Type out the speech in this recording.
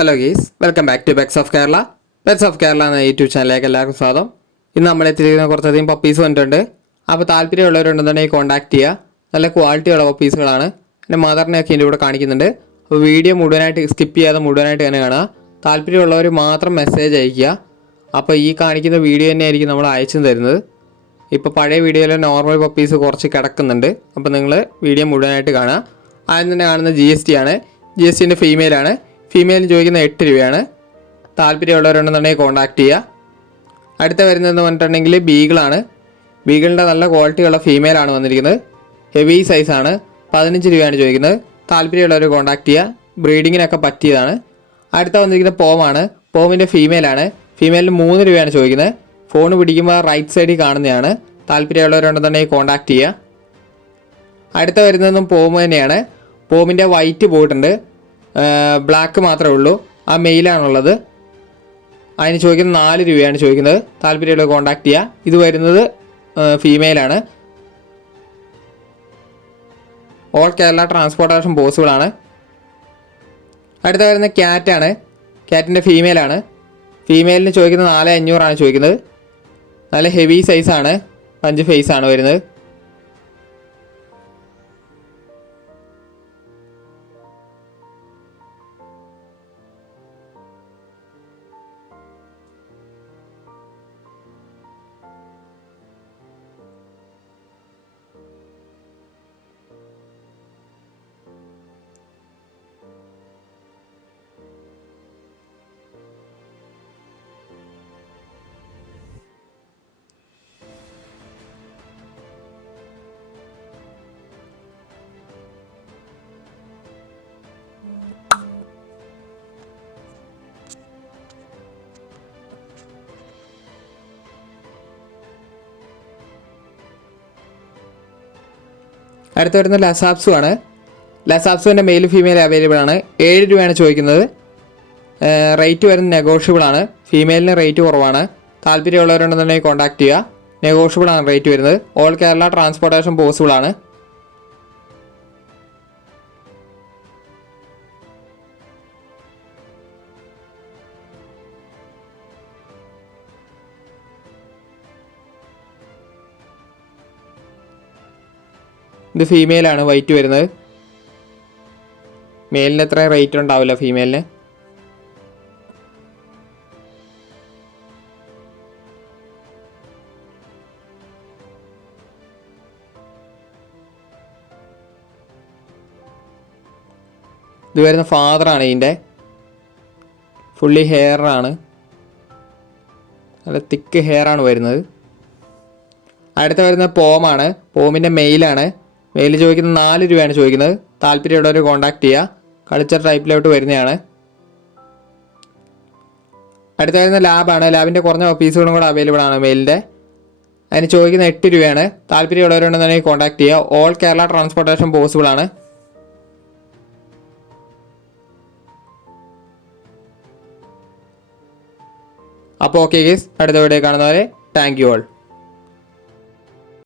Hello guys, welcome back to pets of Kerala. Pets of Kerala എന്ന YouTube ചാനലിലേക്ക് എല്ലാവർക്കും സ്വാഗതം. ഇന്ന് നമ്മൾ എത്തിയിരിക്കുന്ന കുറച്ചധികം പപ്പീസ് വന്നിട്ടുണ്ട്. അപ്പോൾ താല്പര്യമുള്ളവരുണ്ടെന്നുണ്ടെങ്കിൽ കോൺടാക്ട് ചെയ്യുക. നല്ല ക്വാളിറ്റിയുള്ള പപ്പീസുകളാണ്. എൻ്റെ മദറിനെയൊക്കെ ഇതിൻ്റെ കൂടെ കാണിക്കുന്നുണ്ട്. അപ്പോൾ വീഡിയോ മുഴുവനായിട്ട് സ്കിപ്പ് ചെയ്യാതെ മുഴുവനായിട്ട് തന്നെ കാണുക. താല്പര്യമുള്ളവർ മാത്രം മെസ്സേജ് അയയ്ക്കുക. അപ്പോൾ ഈ കാണിക്കുന്ന വീഡിയോ തന്നെയായിരിക്കും നമ്മൾ അയച്ചു തരുന്നത്. ഇപ്പോൾ പഴയ വീഡിയോയിലെ നോർമൽ പപ്പീസ് കുറച്ച് കിടക്കുന്നുണ്ട്. അപ്പോൾ നിങ്ങൾ വീഡിയോ മുഴുവനായിട്ട് കാണുക. ആദ്യം തന്നെ കാണുന്ന GST ആണ്. GSTൻ്റെ ഫീമെയിലാണ്. ഫീമെയിലിന് ചോദിക്കുന്ന 8 രൂപയാണ്. താല്പര്യമുള്ളവരുണ്ടെന്നുണ്ടെങ്കിൽ കോൺടാക്ട് ചെയ്യുക. അടുത്ത വരുന്നതെന്ന് പറഞ്ഞിട്ടുണ്ടെങ്കിൽ ബീഗിളാണ്. ബീഗിളിൻ്റെ നല്ല ക്വാളിറ്റിയുള്ള ഫീമെയിലാണ് വന്നിരിക്കുന്നത്. ഹെവി സൈസാണ്. 15 രൂപയാണ് ചോദിക്കുന്നത്. താല്പര്യമുള്ളവർ കോൺടാക്ട് ചെയ്യുക. ബ്രീഡിങ്ങിനൊക്കെ പറ്റിയതാണ്. അടുത്ത വന്നിരിക്കുന്നത് പോമാണ്. പോമിൻ്റെ ഫീമെയിലാണ്. ഫീമെയിലിന് 3 രൂപയാണ് ചോദിക്കുന്നത്. ഫോൺ പിടിക്കുമ്പോൾ റൈറ്റ് സൈഡിൽ കാണുന്നതാണ്. താല്പര്യമുള്ളവരുണ്ടെന്നുണ്ടെങ്കിൽ കോൺടാക്ട് ചെയ്യുക. അടുത്ത വരുന്നതും പോമ് തന്നെയാണ്. പോമിൻ്റെ വൈറ്റ് പോയിട്ടുണ്ട്, ബ്ലാക്ക് മാത്രമേ ഉള്ളൂ. ആ മെയിലാണുള്ളത്. അതിന് ചോദിക്കുന്നത് 4 രൂപയാണ് ചോദിക്കുന്നത്. താല്പര്യമുള്ള കോൺടാക്ട് ചെയ്യുക. ഇത് വരുന്നത് ഫീമെയിലാണ്. ഓൾ കേരള ട്രാൻസ്പോർട്ടേഷൻ പോസിബിൾ ആണ്. അടുത്ത വരുന്ന ക്യാറ്റാണ്. ക്യാറ്റിൻ്റെ ഫീമെയിലാണ്. ഫീമെയിലിന് ചോദിക്കുന്നത് 4,500 ചോദിക്കുന്നത്. നല്ല ഹെവി സൈസാണ്. 5 ഫേസാണ് വരുന്നത്. അടുത്ത വരുന്ന ലസാപ്സു ആണ്. ലസാപ്സുവിൻ്റെ മെയിൽ ഫീമെയിൽ അവൈലബിൾ ആണ്. 7 രൂപയാണ് ചോദിക്കുന്നത്. റേറ്റ് വരുന്നത് നെഗോഷ്യബിൾ ആണ്. ഫീമെയിലിന് റേറ്റ് കുറവാണ്. താല്പര്യമുള്ളവരുണ്ടെന്നുണ്ടെങ്കിൽ കോൺടാക്ട് ചെയ്യുക. നെഗോഷ്യബിൾ ആണ് റേറ്റ് വരുന്നത്. ഓൾ കേരള ട്രാൻസ്പോർട്ടേഷൻ പോസിബിൾ ആണ്. ഇത് ഫീമെയിലാണ്, വൈറ്റ് വരുന്നത്. മെയിലിന് എത്ര റേറ്റ് ഉണ്ടാവില്ല ഫീമെയിലിന്. ഇത് വരുന്ന ഫാദറാണ്. ഇതിൻ്റെ ഫുള്ളി ഹെയറാണ്. നല്ല തിക്ക് ഹെയറാണ് വരുന്നത്. അടുത്ത വരുന്നത് പോമാണ്. പോമിൻ്റെ മെയിലാണ്. മെയിൽ ചോദിക്കുന്നത് 4 രൂപയാണ് ചോദിക്കുന്നത്. താല്പര്യമുള്ളവർ കോൺടാക്ട് ചെയ്യുക. കൾച്ചർ ടൈപ്പിലോട്ട് വരുന്നതാണ്. അടുത്ത വരുന്ന ലാബാണ്. ലാബിൻ്റെ കുറഞ്ഞ പീസുകളും കൂടെ അവൈലബിൾ ആണ് മെയിലിൻ്റെ. അതിന് ചോദിക്കുന്ന 8 രൂപയാണ്. താല്പര്യമുള്ളവരുണ്ടെന്നുണ്ടെങ്കിൽ കോൺടാക്ട് ചെയ്യുക. ഓൾ കേരള ട്രാൻസ്പോർട്ടേഷൻ പോസിബിൾ ആണ്. അപ്പോൾ ഓക്കെ ഗൈസ്, അടുത്ത വീഡിയോ കാണുന്നവരെ താങ്ക് യു ഓൾ.